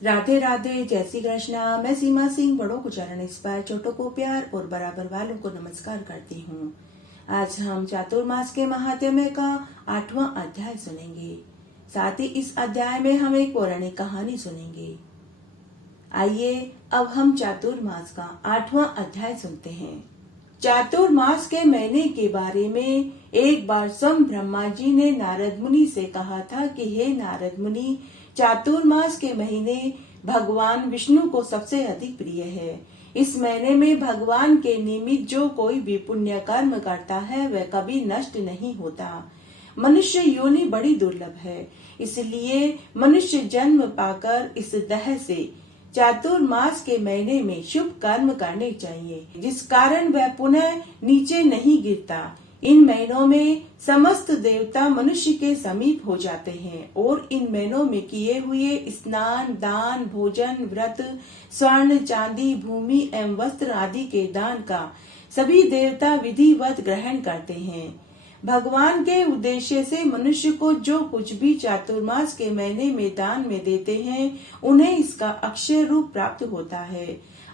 राधे राधे, जय श्री कृष्णा। मैं सीमा सिंह बड़ों को चरण स्पर्श, छोटों को प्यार और बराबर वालों को नमस्कार करती हूँ। आज हम चातुर्मास के महात्म्य का 8वां अध्याय सुनेंगे। साथ ही इस अध्याय में हम एक पौराणिक कहानी सुनेंगे। आइए अब हम चातुर्मास का 8वां अध्याय सुनते हैं। चातुर्मास के महीने के बारे में एक बार स्वयं ब्रह्मा जी ने नारद मुनि से कहा था कि हे नारद मुनि, चातुर्मास के महीने भगवान विष्णु को सबसे अधिक प्रिय है। इस महीने में भगवान के निमित्त जो कोई भी पुण्य कर्म करता है वह कभी नष्ट नहीं होता। मनुष्य योनि बड़ी दुर्लभ है, इसलिए मनुष्य जन्म पाकर इस दह से चातुर्मास के महीने में शुभ कर्म करने चाहिए, जिस कारण वह पुनः नीचे नहीं गिरता। इन महीनों में समस्त देवता मनुष्य के समीप हो जाते हैं और इन महीनों में किए हुए स्नान, दान, भोजन, व्रत, स्वर्ण, चांदी, भूमि एवं वस्त्र आदि के दान का सभी देवता विधिवत ग्रहण करते हैं। भगवान के उद्देश्य से मनुष्य को जो कुछ भी चातुर्मास के महीने में दान में देते हैं उन्हें इसका अक्षय रूप प्राप्त होता है।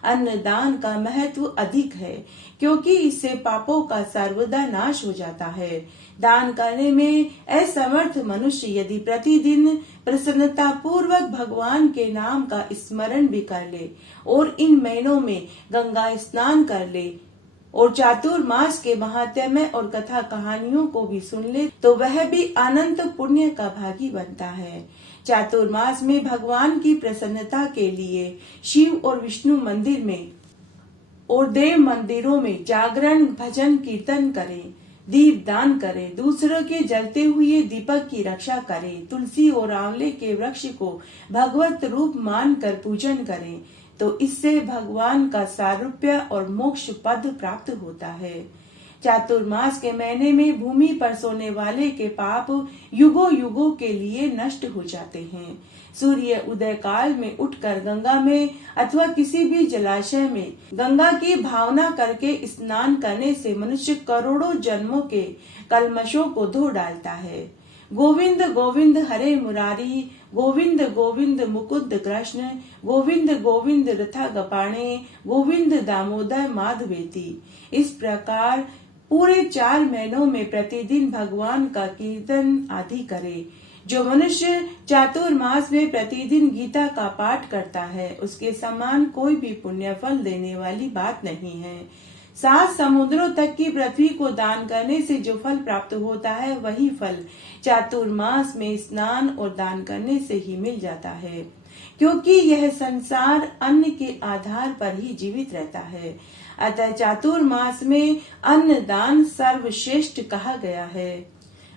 अन्न दान का महत्व अधिक है, क्योंकि इससे पापों का सर्वदा नाश हो जाता है। दान करने में असमर्थ मनुष्य यदि प्रतिदिन प्रसन्नता पूर्वक भगवान के नाम का स्मरण भी कर ले और इन महीनों में गंगा स्नान कर ले और चातुर्मास के महात्म्य और कथा कहानियों को भी सुन ले तो वह भी अनंत पुण्य का भागी बनता है। चातुर्मास में भगवान की प्रसन्नता के लिए शिव और विष्णु मंदिर में और देव मंदिरों में जागरण, भजन, कीर्तन करें, दीप दान करें, दूसरों के जलते हुए दीपक की रक्षा करें, तुलसी और आंवले के वृक्ष को भगवत रूप मानकर पूजन करें तो इससे भगवान का सारूप्य और मोक्ष पद प्राप्त होता है। चातुर्मास के महीने में भूमि पर सोने वाले के पाप युगों युगों के लिए नष्ट हो जाते हैं। सूर्य उदय काल में उठकर गंगा में अथवा किसी भी जलाशय में गंगा की भावना करके स्नान करने से मनुष्य करोड़ों जन्मों के कल्मशों को धो डालता है। गोविंद गोविंद हरे मुरारी, गोविंद गोविंद मुकुंद कृष्ण, गोविंद गोविंद रथा गपाणे, गोविंद दामोदर माधवेती। इस प्रकार पूरे 4 महीनों में प्रतिदिन भगवान का कीर्तन आदि करे। जो मनुष्य चातुर्मास में प्रतिदिन गीता का पाठ करता है उसके समान कोई भी पुण्य फल देने वाली बात नहीं है। 7 समुद्रों तक की पृथ्वी को दान करने से जो फल प्राप्त होता है वही फल चातुर्मास में स्नान और दान करने से ही मिल जाता है, क्योंकि यह संसार अन्न के आधार पर ही जीवित रहता है। अतः चातुर्मास में अन्न दान सर्वश्रेष्ठ कहा गया है।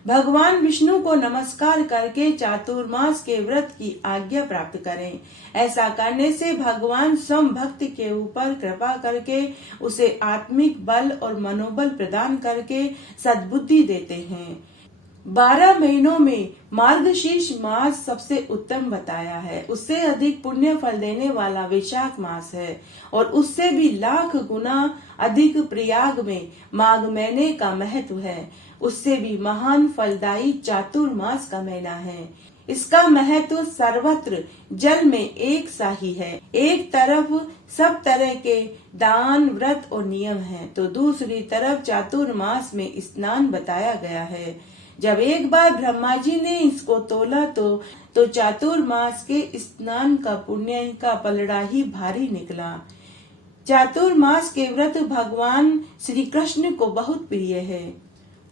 भगवान विष्णु को नमस्कार करके चातुर्मास के व्रत की आज्ञा प्राप्त करें। ऐसा करने से भगवान स्वयं भक्त के ऊपर कृपा करके उसे आत्मिक बल और मनोबल प्रदान करके सद्बुद्धि देते हैं। 12 महीनों में मार्गशीर्ष मास सबसे उत्तम बताया है। उससे अधिक पुण्य फल देने वाला वैशाख मास है और उससे भी लाख गुना अधिक प्रयाग में माघ महीने का महत्व है। उससे भी महान फलदायी चातुर्मास का महीना है। इसका महत्व सर्वत्र जल में एक सा ही है। एक तरफ सब तरह के दान, व्रत और नियम हैं, तो दूसरी तरफ चातुर्मास में स्नान बताया गया है। जब एक बार ब्रह्मा जी ने इसको तोला तो चातुर्मास के स्नान का पुण्य का पलड़ा ही भारी निकला। चातुर्मास के व्रत भगवान श्री कृष्ण को बहुत प्रिय है।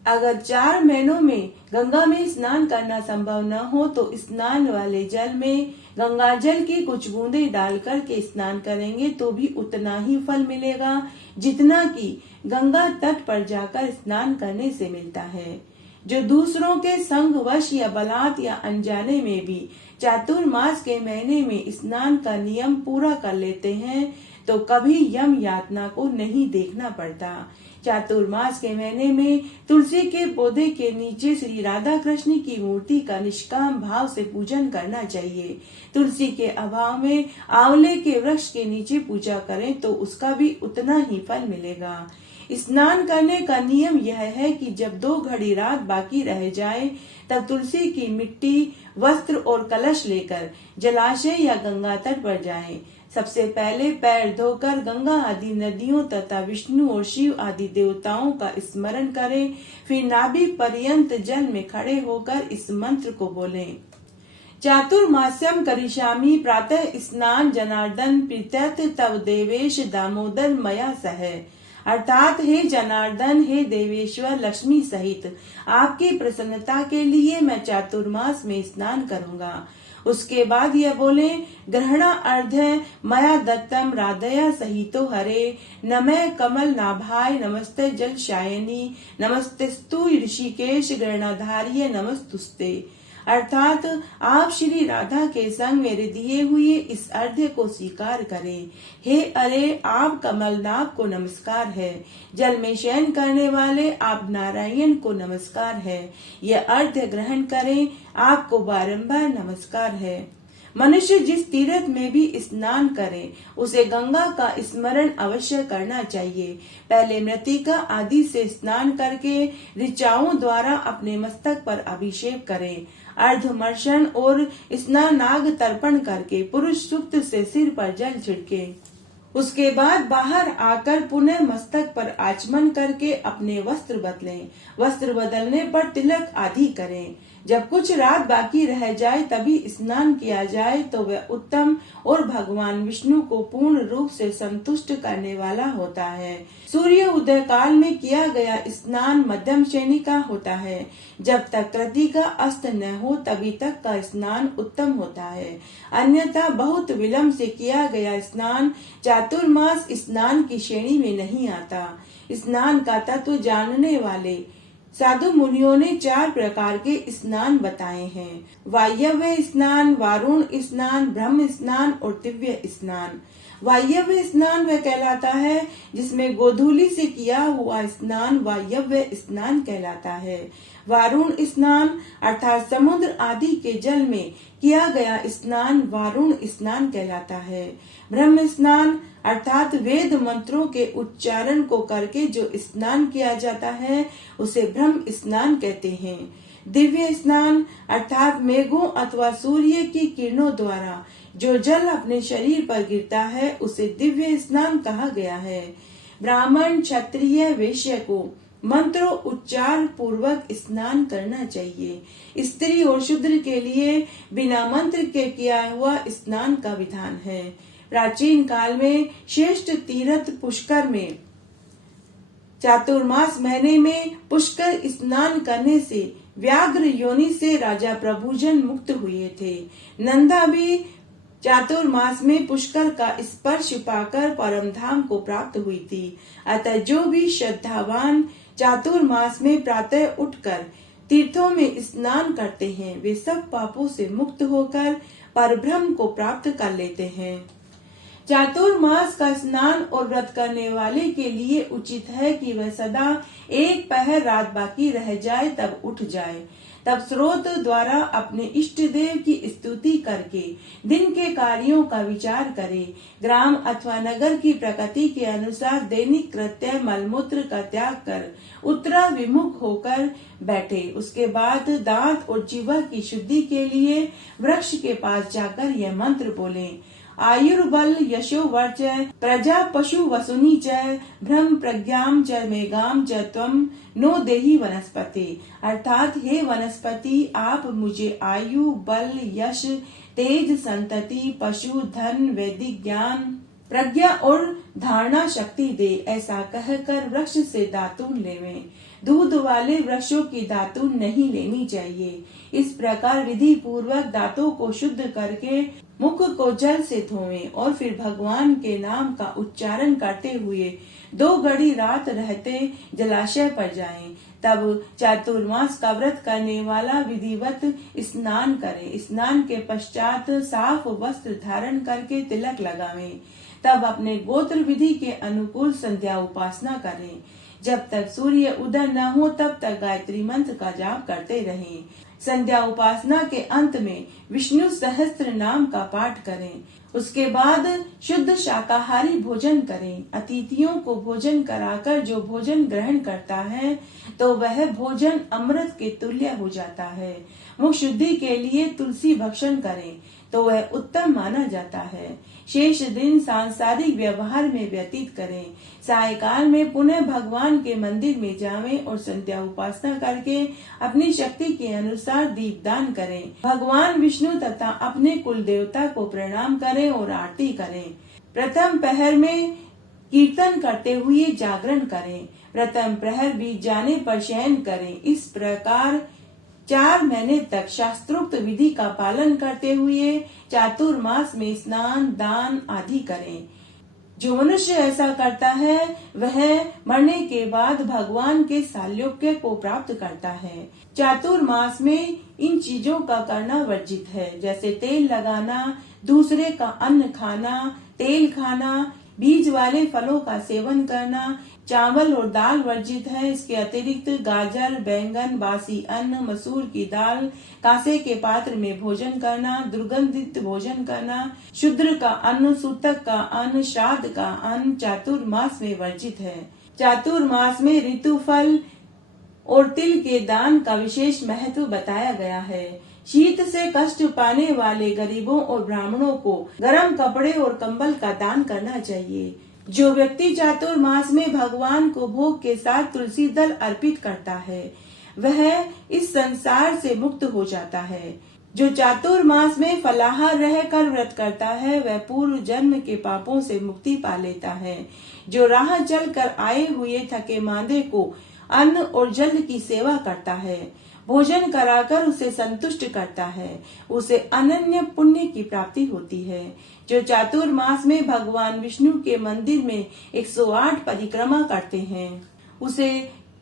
अगर 4 महीनों में गंगा में स्नान करना संभव न हो तो स्नान वाले जल में गंगा जल की कुछ बूंदें डालकर के स्नान करेंगे तो भी उतना ही फल मिलेगा जितना कि गंगा तट पर जाकर स्नान करने से मिलता है। जो दूसरों के संग वश या बलात् या अनजाने में भी चातुर्मास के महीने में स्नान का नियम पूरा कर लेते हैं तो कभी यम यातना को नहीं देखना पड़ता। चातुर्मास के महीने में तुलसी के पौधे के नीचे श्री राधा कृष्ण की मूर्ति का निष्काम भाव से पूजन करना चाहिए। तुलसी के अभाव में आंवले के वृक्ष के नीचे पूजा करें तो उसका भी उतना ही फल मिलेगा। स्नान करने का नियम यह है कि जब 2 घड़ी रात बाकी रह जाए तब तुलसी की मिट्टी, वस्त्र और कलश लेकर जलाशय या गंगा तट पर जाएं। सबसे पहले पैर धोकर गंगा आदि नदियों तथा विष्णु और शिव आदि देवताओं का स्मरण करें। फिर नाभि पर्यंत जल में खड़े होकर इस मंत्र को बोलें। चातुर्मास्यम करिष्यामि प्रातः स्नान जनार्दन प्रीत्यर्थ तव देवेश दामोदर मया सह। अर्थात हे जनार्दन, हे देवेश्वर लक्ष्मी सहित आपकी प्रसन्नता के लिए मैं चातुर्मास में स्नान करूंगा। उसके बाद यह बोले, ग्रहणा अर्ध्य मया दत्तम राधया सहितो हरे नमः कमल नाभाय नमस्ते जल शायनी नमस्तेस्तु ऋषिकेश ग्रहणाधार्य नमस्तुस्ते। अर्थात आप श्री राधा के संग मेरे दिए हुए इस अर्घ्य को स्वीकार करें। हे अरे, आप कमलनाभ को नमस्कार है। जल में शयन करने वाले आप नारायण को नमस्कार है। यह अर्घ्य ग्रहण करें, आपको बारंबार नमस्कार है। मनुष्य जिस तीर्थ में भी स्नान करे उसे गंगा का स्मरण अवश्य करना चाहिए। पहले मृतिका आदि से स्नान करके ऋचाओं द्वारा अपने मस्तक पर अभिषेक करें। अर्धमर्शन और स्नानाग तर्पण करके पुरुष सूक्त से सिर पर जल छिड़के। उसके बाद बाहर आकर पुनः मस्तक पर आचमन करके अपने वस्त्र बदलें। वस्त्र बदलने पर तिलक आदि करें। जब कुछ रात बाकी रह जाए तभी स्नान किया जाए तो वह उत्तम और भगवान विष्णु को पूर्ण रूप से संतुष्ट करने वाला होता है। सूर्य उदय काल में किया गया स्नान मध्यम श्रेणी का होता है। जब तक कृति का अस्त न हो तभी तक का स्नान उत्तम होता है। अन्यथा बहुत विलंब से किया गया स्नान चातुर्मास स्नान की श्रेणी में नहीं आता। स्नान का तत्व जानने वाले साधु मुनियों ने 4 प्रकार के स्नान बताए हैं। वायव्य स्नान, वारुण स्नान, ब्रह्म स्नान और दिव्य स्नान। वायव्य स्नान वह कहलाता है जिसमें गोधूली से किया हुआ स्नान वायव्य स्नान कहलाता है। वारुण स्नान अर्थात समुद्र आदि के जल में किया गया स्नान वारुण स्नान कहलाता है। ब्रह्म स्नान अर्थात वेद मंत्रों के उच्चारण को करके जो स्नान किया जाता है उसे ब्रह्म स्नान कहते हैं। दिव्य स्नान अर्थात मेघों अथवा सूर्य की किरणों द्वारा जो जल अपने शरीर पर गिरता है उसे दिव्य स्नान कहा गया है। ब्राह्मण, क्षत्रिय, वैश्य को मंत्रों उच्चार पूर्वक स्नान करना चाहिए। स्त्री और शूद्र के लिए बिना मंत्र के किया हुआ स्नान का विधान है। प्राचीन काल में श्रेष्ठ तीर्थ पुष्कर में चातुर्मास महीने में पुष्कर स्नान करने से व्याघ्र योनि से राजा प्रभुजन मुक्त हुए थे। नंदा भी चातुर्मास में पुष्कर का स्पर्श पाकर परम धाम को प्राप्त हुई थी। अतः जो भी श्रद्धावान चातुर्मास में प्रातः उठकर तीर्थों में स्नान करते हैं वे सब पापों से मुक्त होकर परब्रह्म को प्राप्त कर लेते हैं। चातुर्मास का स्नान और व्रत करने वाले के लिए उचित है कि वह सदा एक पहर रात बाकी रह जाए तब उठ जाए, तब स्रोत द्वारा अपने इष्ट देव की स्तुति करके दिन के कार्यों का विचार करे। ग्राम अथवा नगर की प्रकृति के अनुसार दैनिक कृत्य मलमूत्र का त्याग कर उत्तराभिमुख होकर बैठे। उसके बाद दांत और जीवा की शुद्धि के लिए वृक्ष के पास जाकर यह मंत्र बोले। आयुर्बल यशो वर्च प्रजा पशु वसुनी च ब्रह्म प्रज्ञाम च मेगाम च त्वम नो देहि वनस्पति। अर्थात हे वनस्पति, आप मुझे आयु, बल, यश, तेज, संतति, पशु, धन, वैदिक ज्ञान, प्रज्ञा और धारणा शक्ति दे। ऐसा कहकर वृक्ष से दातून लेवें। दूध वाले वृक्षों की दातून नहीं लेनी चाहिए। इस प्रकार विधि पूर्वक दांतों को शुद्ध करके मुख को जल से धोएं और फिर भगवान के नाम का उच्चारण करते हुए 2 घड़ी रात रहते जलाशय पर जाएं। तब चातुर्मास का व्रत करने वाला विधिवत स्नान करे। स्नान के पश्चात साफ वस्त्र धारण करके तिलक लगावें। तब अपने गोत्र विधि के अनुकूल संध्या उपासना करें। जब तक सूर्य उदय न हो तब तक गायत्री मंत्र का जाप करते रहें। संध्या उपासना के अंत में विष्णु सहस्त्र नाम का पाठ करें। उसके बाद शुद्ध शाकाहारी भोजन करें। अतिथियों को भोजन कराकर जो भोजन ग्रहण करता है तो वह भोजन अमृत के तुल्य हो जाता है। मुख शुद्धि के लिए तुलसी भक्षण करें तो वह उत्तम माना जाता है। शेष दिन सांसारिक व्यवहार में व्यतीत करें। सायकाल में पुनः भगवान के मंदिर में जावें और संध्या उपासना करके अपनी शक्ति के अनुसार दीपदान करें। भगवान विष्णु तथा अपने कुल देवता को प्रणाम करें और आरती करें। प्रथम पहर में कीर्तन करते हुए जागरण करें। प्रथम प्रहर बीत जाने पर शयन करें। इस प्रकार 4 महीने तक शास्त्रोक्त विधि का पालन करते हुए चातुर्मास में स्नान दान आदि करें। जो मनुष्य ऐसा करता है वह मरने के बाद भगवान के सालोक्य को प्राप्त करता है। चातुर्मास में इन चीजों का करना वर्जित है, जैसे तेल लगाना, दूसरे का अन्न खाना, तेल खाना, बीज वाले फलों का सेवन करना। चावल और दाल वर्जित है। इसके अतिरिक्त गाजर, बैंगन, बासी अन्न, मसूर की दाल, कांसे के पात्र में भोजन करना, दुर्गंधित भोजन करना, शूद्र का अन्न, सूतक का अन्न, श्राद्ध का अन्न चातुर्मास में वर्जित है। चातुर्मास में ऋतुफल और तिल के दान का विशेष महत्व बताया गया है। शीत से कष्ट पाने वाले गरीबों और ब्राह्मणों को गर्म कपड़े और कंबल का दान करना चाहिए। जो व्यक्ति चातुर्मास में भगवान को भोग के साथ तुलसी दल अर्पित करता है वह इस संसार से मुक्त हो जाता है। जो चातुर्मास में फलाहार रहकर व्रत करता है वह पूर्व जन्म के पापों से मुक्ति पा लेता है। जो राह चलकर आए हुए थके मांदे को अन्न और जल की सेवा करता है, भोजन कराकर उसे संतुष्ट करता है, उसे अनन्य पुण्य की प्राप्ति होती है। जो चातुर्मास में भगवान विष्णु के मंदिर में 108 परिक्रमा करते हैं उसे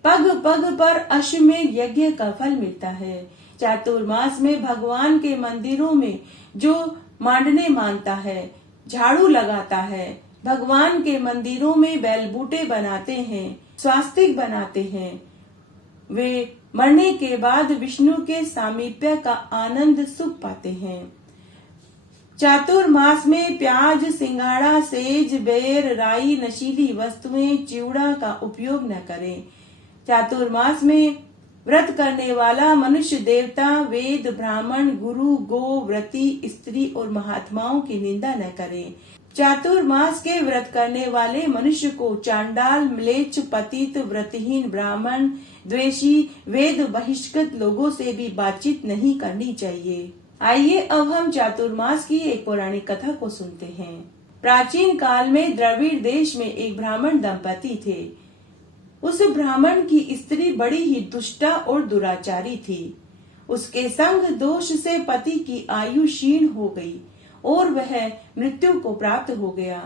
पग पग पर अश्वमेध यज्ञ का फल मिलता है। चातुर्मास में भगवान के मंदिरों में जो मांडने मानता है, झाड़ू लगाता है, भगवान के मंदिरों में बैलबूटे बनाते हैं, स्वास्तिक बनाते हैं, वे मरने के बाद विष्णु के सामीप्य का आनंद सुख पाते हैं। चातुर्मास में प्याज, सिंघाड़ा, सेज, बेर, राई, नशीली वस्तुएं, चिवड़ा का उपयोग न करें। चातुर्मास में व्रत करने वाला मनुष्य देवता, वेद, ब्राह्मण, गुरु, गो, व्रती, स्त्री और महात्माओं की निंदा न करें। चातुर्मास के व्रत करने वाले मनुष्य को चांडाल, म्लेच्छ, पतित, व्रतहीन, ब्राह्मण, द्वेषी, वेद बहिष्कृत लोगों से भी बातचीत नहीं करनी चाहिए। आइए अब हम चातुर्मास की एक पौराणिक कथा को सुनते हैं। प्राचीन काल में द्रविड़ देश में एक ब्राह्मण दंपति थे। उस ब्राह्मण की स्त्री बड़ी ही दुष्टा और दुराचारी थी। उसके संग दोष से पति की आयु क्षीण हो गई और वह मृत्यु को प्राप्त हो गया।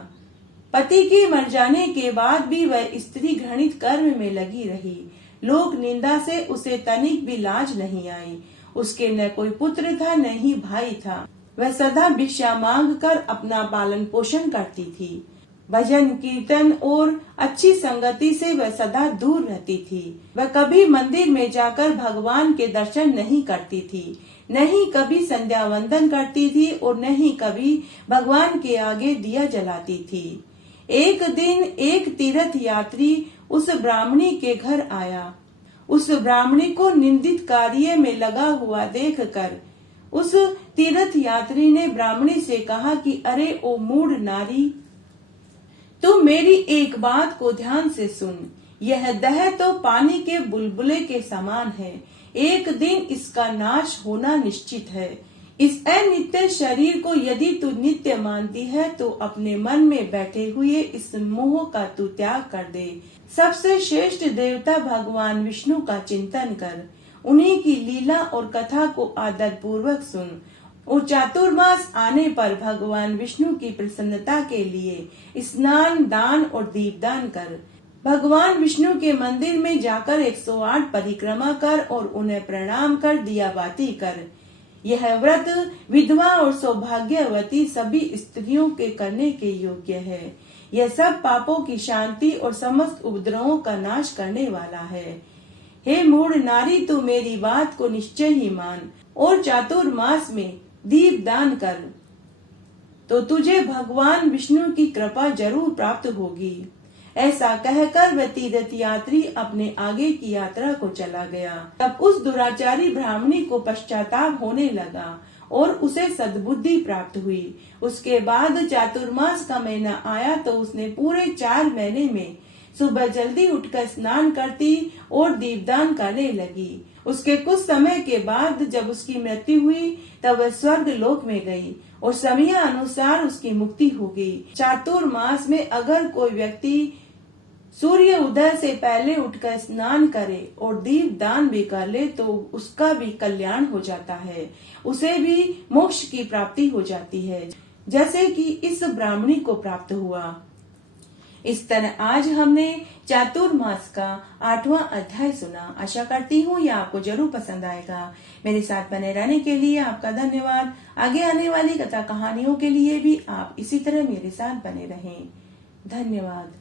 पति के मर जाने के बाद भी वह स्त्री घृणित कर्म में लगी रही। लोक निंदा से उसे तनिक भी लाज नहीं आई। उसके न कोई पुत्र था न ही भाई था। वह सदा भिक्षा मांग कर अपना पालन पोषण करती थी। भजन कीर्तन और अच्छी संगति से वह सदा दूर रहती थी। वह कभी मंदिर में जाकर भगवान के दर्शन नहीं करती थी, न ही कभी संध्या वंदन करती थी और न ही कभी भगवान के आगे दिया जलाती थी। एक दिन एक तीर्थ यात्री उस ब्राह्मणी के घर आया। उस ब्राह्मणी को निंदित कार्य में लगा हुआ देखकर उस तीर्थ यात्री ने ब्राह्मणी से कहा कि अरे ओ मूढ़ नारी, तुम मेरी एक बात को ध्यान से सुन। यह देह तो पानी के बुलबुले के समान है, एक दिन इसका नाश होना निश्चित है। इस अनित्य शरीर को यदि तू नित्य मानती है तो अपने मन में बैठे हुए इस मोह का तू त्याग कर दे। सबसे श्रेष्ठ देवता भगवान विष्णु का चिंतन कर, उन्हीं की लीला और कथा को आदर पूर्वक सुन और चातुर्मास आने पर भगवान विष्णु की प्रसन्नता के लिए स्नान दान और दीपदान कर। भगवान विष्णु के मंदिर में जाकर 108 परिक्रमा कर और उन्हें प्रणाम कर दिया बाती कर। यह व्रत विधवा और सौभाग्यवती सभी स्त्रियों के करने के योग्य है। यह सब पापों की शांति और समस्त उपद्रवों का नाश करने वाला है। हे मूढ़ नारी, तू मेरी बात को निश्चय ही मान और चातुर्मास में दीप दान कर, तो तुझे भगवान विष्णु की कृपा जरूर प्राप्त होगी। ऐसा कहकर वह तीर्थ यात्री अपने आगे की यात्रा को चला गया। तब उस दुराचारी ब्राह्मणी को पश्चाताप होने लगा और उसे सद्बुद्धि प्राप्त हुई। उसके बाद चातुर्मास का महीना आया तो उसने पूरे 4 महीने में सुबह जल्दी उठकर स्नान करती और दीपदान करने लगी। उसके कुछ समय के बाद जब उसकी मृत्यु हुई तब वह स्वर्ग लोक में गई और समय अनुसार उसकी मुक्ति हो गई। चातुर्मास में अगर कोई व्यक्ति सूर्य उदय से पहले उठकर स्नान करे और दीप दान भी कर ले तो उसका भी कल्याण हो जाता है, उसे भी मोक्ष की प्राप्ति हो जाती है, जैसे कि इस ब्राह्मणी को प्राप्त हुआ। इस तरह आज हमने चातुर्मास का 8वां अध्याय सुना। आशा करती हूँ यह आपको जरूर पसंद आएगा। मेरे साथ बने रहने के लिए आपका धन्यवाद। आगे आने वाली कथा कहानियों के लिए भी आप इसी तरह मेरे साथ बने रहें। धन्यवाद।